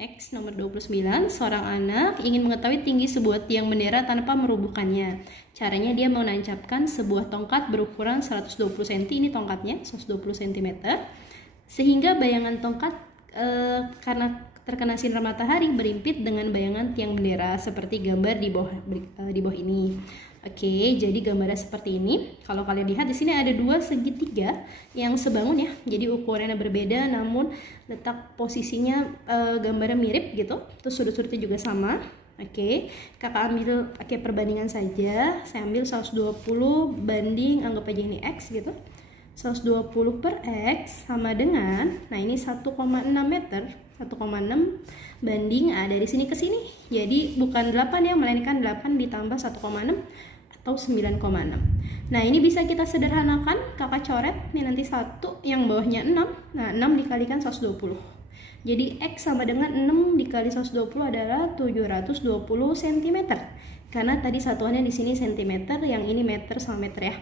X nomor 29, seorang anak ingin mengetahui tinggi sebuah tiang bendera tanpa merobohkannya. Caranya dia menancapkan sebuah tongkat berukuran 120 cm, ini tongkatnya 120 cm, sehingga bayangan tongkat karena terkena sinar matahari berimpit dengan bayangan tiang bendera seperti gambar di bawah ini. Oke, jadi gambarnya seperti ini. Kalau kalian lihat di sini ada dua segitiga yang sebangun ya. Jadi ukurannya berbeda, namun letak posisinya gambarnya mirip gitu. Terus sudut-sudutnya juga sama. Oke, kakak ambil pakai perbandingan saja. Saya ambil 120 banding, anggap aja ini X gitu. 120 per X sama dengan, nah ini 1,6 meter. 1,6 banding dari sini ke sini. Jadi bukan 8 ya, melainkan 8 ditambah 1,6 atau 9,6. Nah, ini bisa kita sederhanakan, kakak coret. Ini nanti 1 yang bawahnya 6. Nah, 6 dikalikan 120. Jadi X sama dengan 6 dikali 120 adalah 720 cm. Karena tadi satuannya di sini cm, yang ini meter sama meter ya.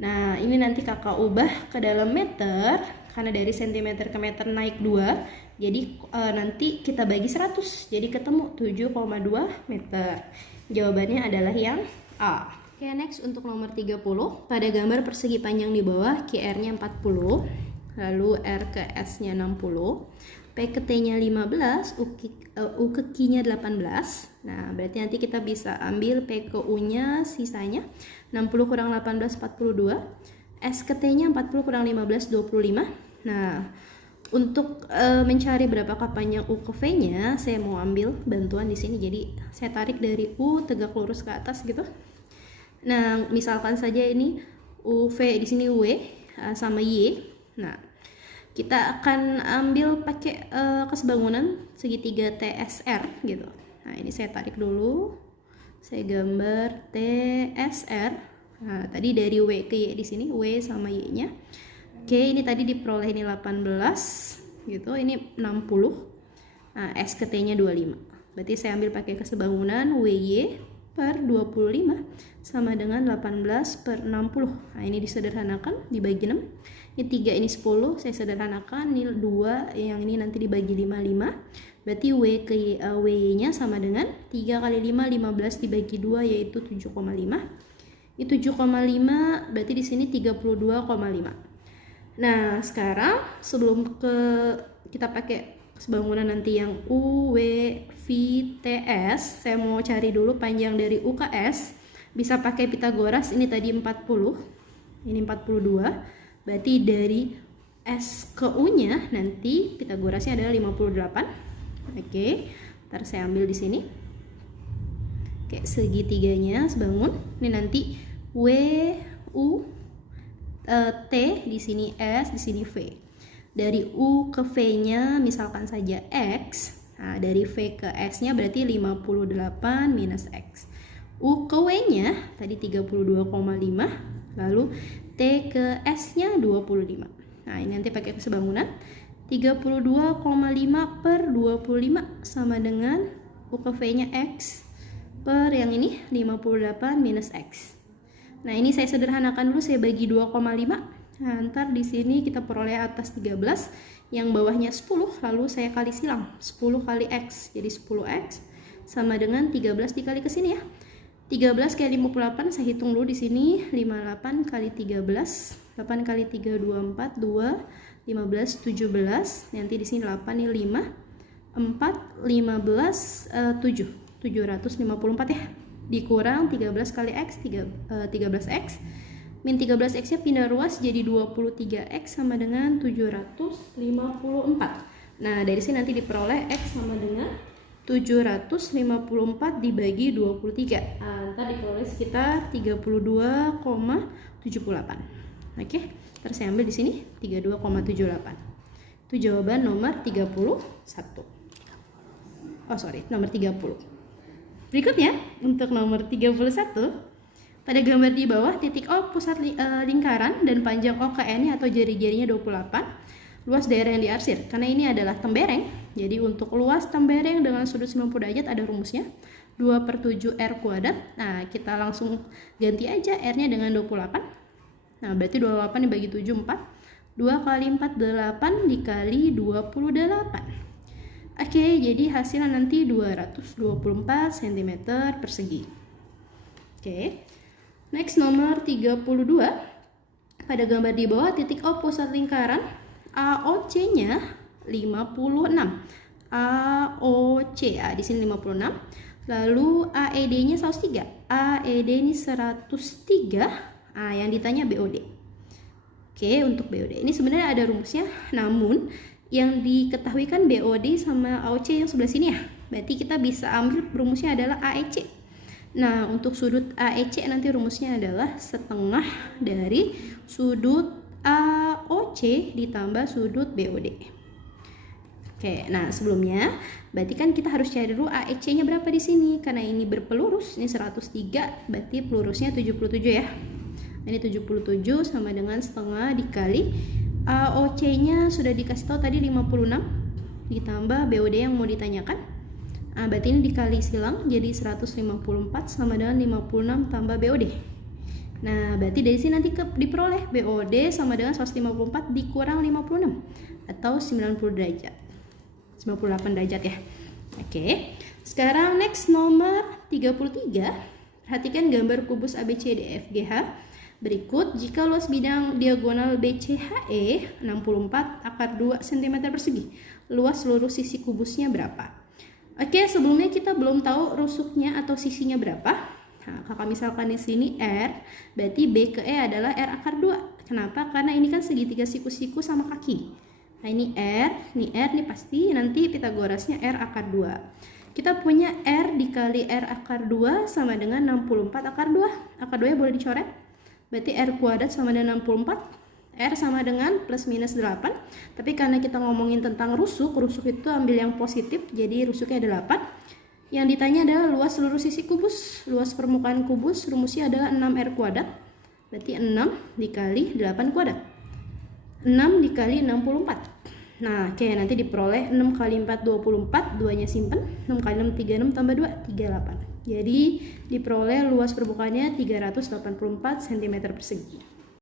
Nah, ini nanti kakak ubah ke dalam meter, karena dari cm ke meter naik 2. Jadi nanti kita bagi 100, jadi ketemu 7,2 meter. Jawabannya adalah yang A. Oke, next untuk nomor 30. Pada gambar persegi panjang di bawah, QR-nya 40, lalu R ke S-nya 60, P ke T-nya 15, U ke Q-nya 18. Nah, berarti nanti kita bisa ambil P ke U-nya sisanya 60 kurang 18, 42. S ke T-nya 40 kurang 15, 25. Nah, untuk mencari berapakah panjang U ke V-nya, saya mau ambil bantuan di sini. Jadi saya tarik dari U tegak lurus ke atas gitu. Nah, misalkan saja ini UV di sini W sama Y. Nah, kita akan ambil pakai kesebangunan segitiga TSR gitu. Nah, ini saya tarik dulu. Saya gambar TSR. Nah, tadi dari W ke Y di sini, W sama Y-nya. Oke, ini tadi diperoleh ini 18 gitu, ini 60. Nah, S ke T-nya 25. Berarti saya ambil pakai kesebangunan WY per 25 sama dengan 18 per 60. Nah, ini disederhanakan dibagi 6. Ini 3, ini 10, saya sederhanakan, ini 2, yang ini nanti dibagi 5. Berarti WY-nya sama dengan 3 kali 5, 15 dibagi 2 yaitu 7,5. Ini 7,5, berarti di sini 32,5. Nah, sekarang sebelum kita pakai kesebangunan nanti yang U, W, V, T, S, saya mau cari dulu panjang dari U ke S. Bisa pakai Pitagoras, ini tadi 40, ini 42. Berarti dari S ke U-nya nanti Pitagorasnya adalah 58. Oke, ntar saya ambil di sini. Oke, segitiganya sebangun. Ini nanti W, U, T di sini S, di sini V. Dari U ke V-nya misalkan saja X. Nah, dari V ke S-nya berarti 58 minus X. U ke W-nya tadi 32,5, lalu T ke S-nya 25. Nah, ini nanti pakai kesebangunan 32,5 per 25 sama dengan U ke V-nya X per yang ini 58 minus X. Nah, ini saya sederhanakan dulu, saya bagi 2,5. Nah, ntar di sini kita peroleh atas 13, yang bawahnya 10, lalu saya kali silang 10 kali X, jadi 10X sama dengan 13 dikali ke sini ya. 13 kali 58, saya hitung dulu di sini, 58 kali 13, 8 kali 3 24, 2, 15 17. Nanti di sini 8 ini 5, 4 15 7, 754 ya. Dikurang 13 kali X, 13X, min 13X nya pindah ruas jadi 23X sama dengan 754. Nah, dari sini nanti diperoleh X sama dengan 754 dibagi 23. Ntar diperoleh sekitar 32,78. Oke, terus saya ambil di sini 32,78. Itu jawaban nomor 31. Nomor 30. Berikutnya, untuk nomor 31, pada gambar di bawah, titik O pusat lingkaran dan panjang O ke N atau jari-jarinya 28, luas daerah yang diarsir. Karena ini adalah tembereng, jadi untuk luas tembereng dengan sudut 90 derajat ada rumusnya, 2 per 7 R kuadrat. Nah, kita langsung ganti aja R-nya dengan 28. Nah, berarti 28 dibagi 7, 4. 2 kali 4, 8 dikali 28. Oke, jadi hasilnya nanti 224 cm persegi. Oke. Next nomor 32. Pada gambar di bawah titik O pusat lingkaran AOC-nya 56. AOC di sini 56. Lalu AED-nya 103. AED ini 103. Yang ditanya BOD. Oke, untuk BOD ini sebenarnya ada rumusnya, namun yang diketahui kan BOD sama AOC yang sebelah sini ya. Berarti kita bisa ambil rumusnya adalah AEC. Nah, untuk sudut AEC nanti rumusnya adalah setengah dari sudut AOC ditambah sudut BOD. Oke, nah sebelumnya berarti kan kita harus cari dulu AEC-nya berapa di sini. Karena ini berpelurus, ini 103, berarti pelurusnya 77 ya. Ini 77 sama dengan setengah dikali AOC-nya sudah dikasih tahu tadi 56 ditambah BOD yang mau ditanyakan. Berarti ini dikali silang jadi 154 sama dengan 56 tambah BOD. Nah, berarti dari sini nanti diperoleh BOD sama dengan 154 dikurang 56 atau 90 derajat. 98 derajat ya. Oke. Sekarang next nomor 33. Perhatikan gambar kubus ABCDEFGH. Berikut, jika luas bidang diagonal BCHE 64 akar 2 cm persegi, luas seluruh sisi kubusnya berapa? Oke, sebelumnya kita belum tahu rusuknya atau sisinya berapa. Nah, kakak misalkan di sini R, berarti B ke E adalah R akar 2. Kenapa? Karena ini kan segitiga siku-siku sama kaki. Nah, ini R, ini pasti nanti Pitagorasnya R akar 2. Kita punya R dikali R akar 2 sama dengan 64 akar 2. Akar 2 nya boleh dicoret. Berarti R kuadrat sama dengan 64. R sama dengan plus minus 8. Tapi karena kita ngomongin tentang rusuk itu ambil yang positif, jadi rusuknya ada 8. Yang ditanya adalah luas seluruh sisi kubus. Luas permukaan kubus rumusnya adalah 6R kuadrat. Berarti 6 dikali 8 kuadrat. 6 dikali 64. Nah, oke, nanti diperoleh 6 kali 4 24, 2-nya simpen. 6 kali 6 36 tambah 2 38. Jadi diperoleh luas permukaannya 384 cm persegi.